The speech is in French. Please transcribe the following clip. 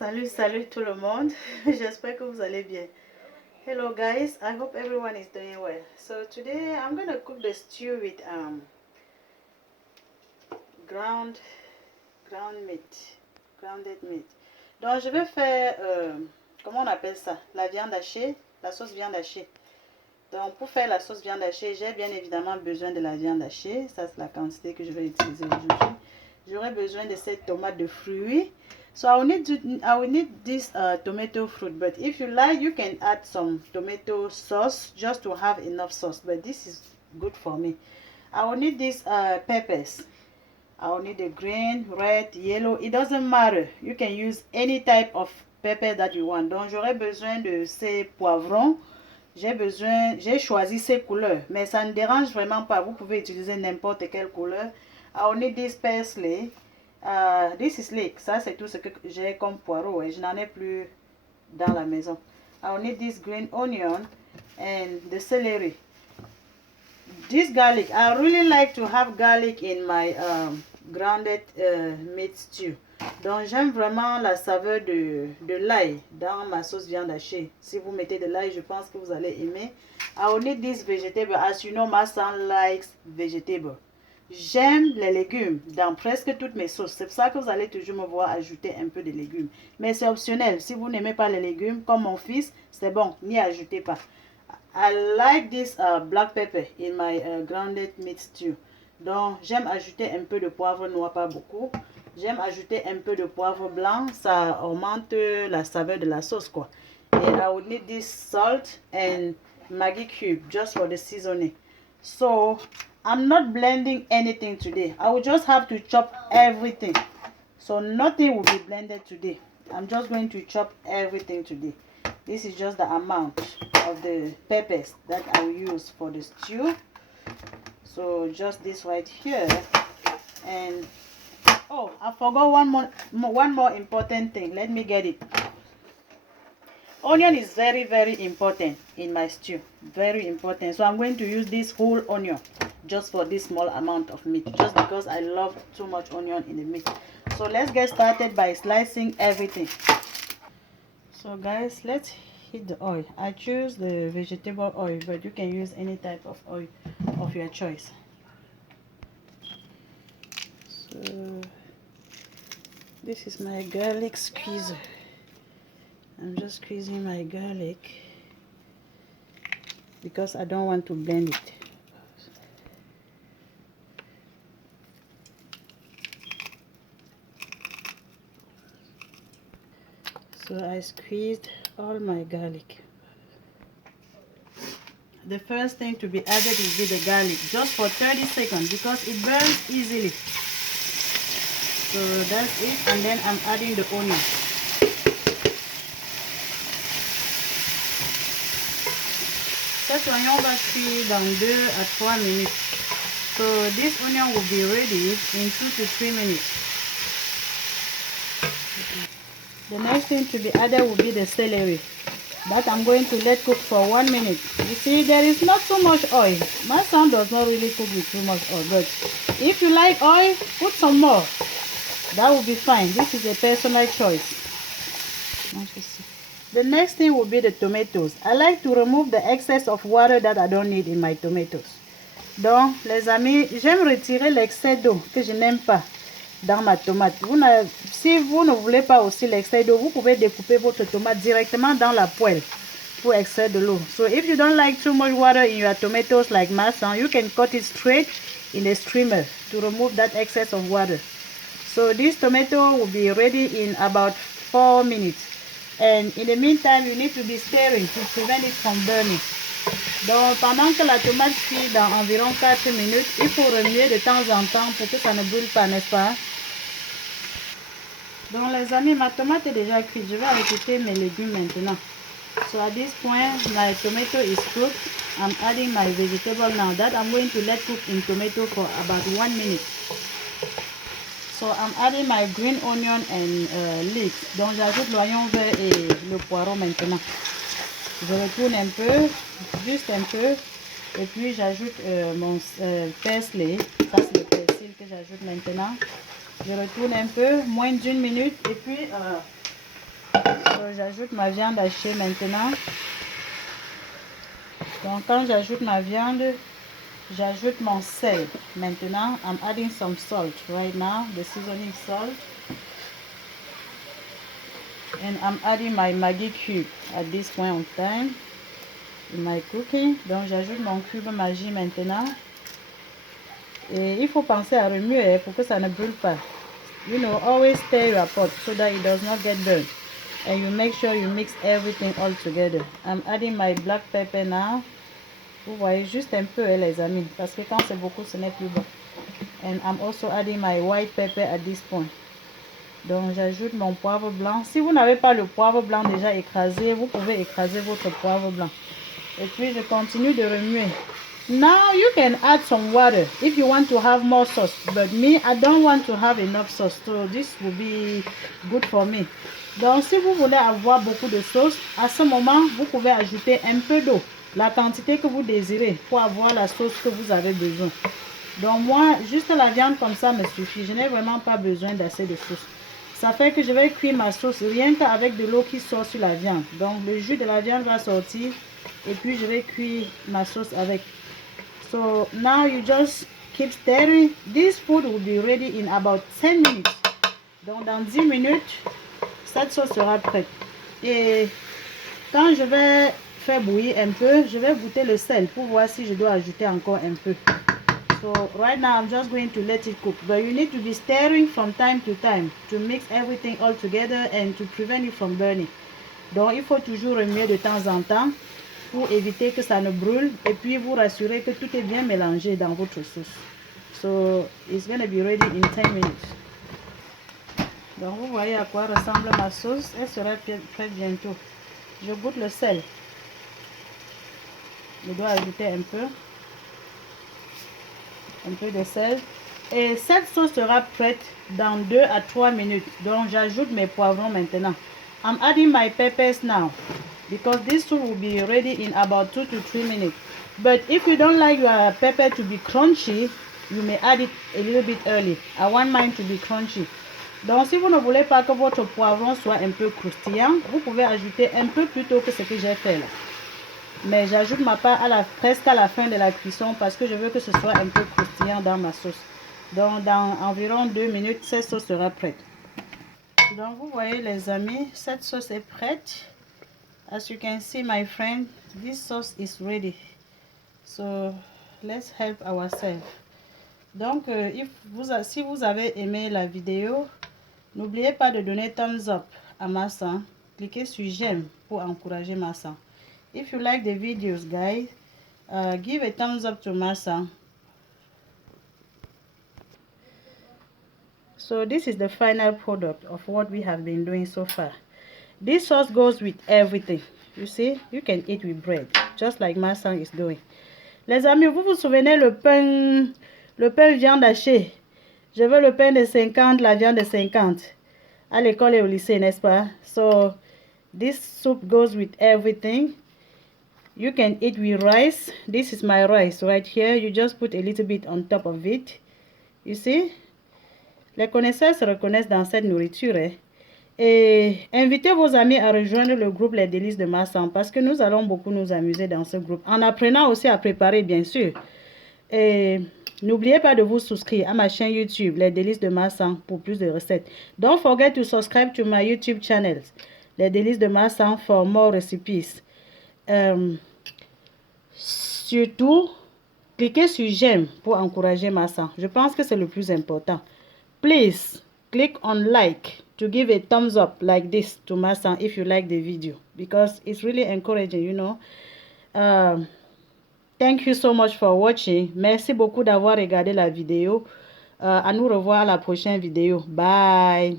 Salut tout le monde. J'espère que vous allez bien. Hello guys, I hope everyone is doing well. So today I'm gonna cook the stew with ground meat, grounded meat. Donc je vais faire comment on appelle ça, la viande hachée, la sauce viande hachée. Donc pour faire la sauce viande hachée, j'ai bien évidemment besoin de la viande hachée. Ça c'est la quantité que je vais utiliser aujourd'hui. J'aurai besoin de cette tomate de fruits. So I will need this tomato fruit, but if you like, you can add some tomato sauce just to have enough sauce. But this is good for me. I will need these peppers. I will need the green, red, yellow. It doesn't matter. You can use any type of pepper that you want. Donc j'aurai besoin de ces poivrons. J'ai choisi ces couleurs, mais ça ne dérange vraiment pas. Vous pouvez utiliser n'importe quelle couleur. I will need this parsley. This is leek. Ça, c'est tout ce que j'ai comme poireau. Et je n'en ai plus dans la maison. I will need this green onion and the celery. This garlic. I really like to have garlic in my grounded meat stew. Donc j'aime vraiment la saveur de l'ail dans ma sauce viande hachée. Si vous mettez de l'ail, je pense que vous allez aimer. I will need this vegetable. As you know, my son likes vegetable. J'aime les légumes dans presque toutes mes sauces. C'est pour ça que vous allez toujours me voir ajouter un peu de légumes. Mais c'est optionnel. Si vous n'aimez pas les légumes, comme mon fils, c'est bon, n'y ajoutez pas. I like this black pepper in my grounded meat stew. Donc j'aime ajouter un peu de poivre noir, pas beaucoup. J'aime ajouter un peu de poivre blanc, ça augmente la saveur de la sauce quoi. And I would need this salt and Maggi cube just for the seasoning. So I'm not blending anything today. I will just have to chop everything. So nothing will be blended today. I'm just going to chop everything today. This is just the amount of the peppers that I will use for the stew. So just this right here. And oh, I forgot one more important thing. Let me get it. Onion is very important in my stew. Very important. So I'm going to use this whole onion just for this small amount of meat. Just because I love too much onion in the meat. So let's get started by slicing everything. So guys, let's heat the oil. I choose the vegetable oil, but you can use any type of oil of your choice. So this is my garlic squeezer. I'm just squeezing my garlic because I don't want to blend it. So I squeezed all my garlic. The first thing to be added will be the garlic, just for 30 seconds because it burns easily. So that's it, and then I'm adding the onion. Cet oignon va cuire dans 2 à 3 minutes. So this onion will be ready in 2 to 3 minutes. The next thing to be added will be the celery. That I'm going to let cook for 1 minute. You see, there is not too much oil. My son does not really cook with too much oil, but if you like oil, put some more. That will be fine. This is a personal choice. The next thing will be the tomatoes. I like to remove the excess of water that I don't need in my tomatoes. Donc, les amis, j'aime retirer l'excès d'eau que je n'aime pas dans ma tomate. Si vous ne voulez pas aussi l'extrait d'eau, vous pouvez découper votre tomate directement dans la poêle pour extraire de l'eau. So if you don't like too much water in your tomatoes like my son, you can cut it straight in a streamer to remove that excess of water. So this tomato will be ready in about 4 minutes. And in the meantime, you need to be stirring to prevent it from burning. Donc pendant que la tomate cuit dans environ 4 minutes, il faut remuer de temps en temps pour que ça ne brûle pas, n'est-ce pas? Donc les amis, ma tomate est déjà cuite. Je vais ajouter mes légumes maintenant. So at this point, my tomato is cooked. I'm adding my vegetable now. That I'm going to let cook in tomato for about 1 minute. So I'm adding my green onion and leeks. Donc j'ajoute l'oignon vert et le poireau maintenant. Je retourne un peu, juste un peu. Et puis j'ajoute mon parsley. Ça c'est le persil que j'ajoute maintenant. Je retourne un peu, moins d'1 minute. Et puis J'ajoute ma viande hachée maintenant. Donc quand j'ajoute ma viande, j'ajoute mon sel. Maintenant, I'm adding some salt right now, the seasoning salt. And I'm adding my Maggi cube at this point of time in my cooking. Donc j'ajoute mon cube Maggi maintenant. Et il faut penser à remuer pour que ça ne brûle pas. You know, always stir your pot so that it does not get burned. And you make sure you mix everything all together. I'm adding my black pepper now. Vous voyez juste un peu les amis, parce que quand c'est beaucoup ce n'est plus bon. And I'm also adding my white pepper at this point. Donc j'ajoute mon poivre blanc. Si vous n'avez pas le poivre blanc déjà écrasé, vous pouvez écraser votre poivre blanc. Et puis je continue de remuer. Now you can add some water if you want to have more sauce. But me, I don't want to have enough sauce. So this will be good for me. Donc si vous voulez avoir beaucoup de sauce, à ce moment, vous pouvez ajouter un peu d'eau. La quantité que vous désirez pour avoir la sauce que vous avez besoin. Donc moi, juste la viande comme ça me suffit. Je n'ai vraiment pas besoin d'assez de sauce. Ça fait que je vais cuire ma sauce rien qu'avec de l'eau qui sort sur la viande. Donc le jus de la viande va sortir et puis je vais cuire ma sauce avec. So now you just keep stirring. This food will be ready in about 10 minutes. Donc dans 10 minutes, cette sauce sera prête. Et quand je vais faire bouillir un peu, je vais goûter le sel pour voir si je dois ajouter encore un peu. So right now I'm just going to let it cook, but you need to be stirring from time to time to mix everything all together and to prevent it from burning. Donc il faut toujours remuer de temps en temps pour éviter que ça ne brûle et puis vous rassurer que tout est bien mélangé dans votre sauce. So it's going to be ready in 10 minutes. Donc vous voyez à quoi ressemble ma sauce, elle sera prête bientôt. Je goûte le sel. Je dois ajouter un peu de sel. Et cette sauce sera prête dans 2 à 3 minutes. Donc j'ajoute mes poivrons maintenant. I'm adding my peppers now because this soup will be ready in about 2 to 3 minutes. But if you don't like your pepper to be crunchy, you may add it a little bit early. I want mine to be crunchy. Donc si vous ne voulez pas que votre poivron soit un peu croustillant, vous pouvez ajouter un peu plus tôt que ce que j'ai fait là. Mais j'ajoute ma part presque à la fin de la cuisson parce que je veux que ce soit un peu croustillant dans ma sauce. Donc dans environ 2 minutes, cette sauce sera prête. Donc vous voyez les amis, cette sauce est prête. As you can see my friend, this sauce is ready. So let's help ourselves. Donc si vous avez aimé la vidéo, n'oubliez pas de donner thumbs up à Massan. Cliquez sur j'aime pour encourager Massan. If you like the videos, guys, give a thumbs up to Massan. So this is the final product of what we have been doing so far. This sauce goes with everything. You see, you can eat with bread, just like Massan is doing. Les amis, vous vous souvenez le pain viande hachée? Je veux le pain de 50, la viande de 50. À l'école et au lycée, n'est-ce pas? So this soup goes with everything. You can eat with rice. This is my rice right here. You just put a little bit on top of it. You see? Les connaisseurs se reconnaissent dans cette nourriture. Hein? Et invitez vos amis à rejoindre le groupe Les Délices de Massan parce que nous allons beaucoup nous amuser dans ce groupe. En apprenant aussi à préparer, bien sûr. Et n'oubliez pas de vous souscrire à ma chaîne YouTube, Les Délices de Massan, pour plus de recettes. Don't forget to subscribe to my YouTube channel, Les Délices de Massan, for more recipes. Surtout, cliquez sur j'aime pour encourager Massan. Je pense que c'est le plus important. Please click on like to give a thumbs up like this to Massan if you like the video because it's really encouraging, you know. Thank you so much for watching. Merci beaucoup d'avoir regardé la vidéo. À nous revoir à la prochaine vidéo. Bye.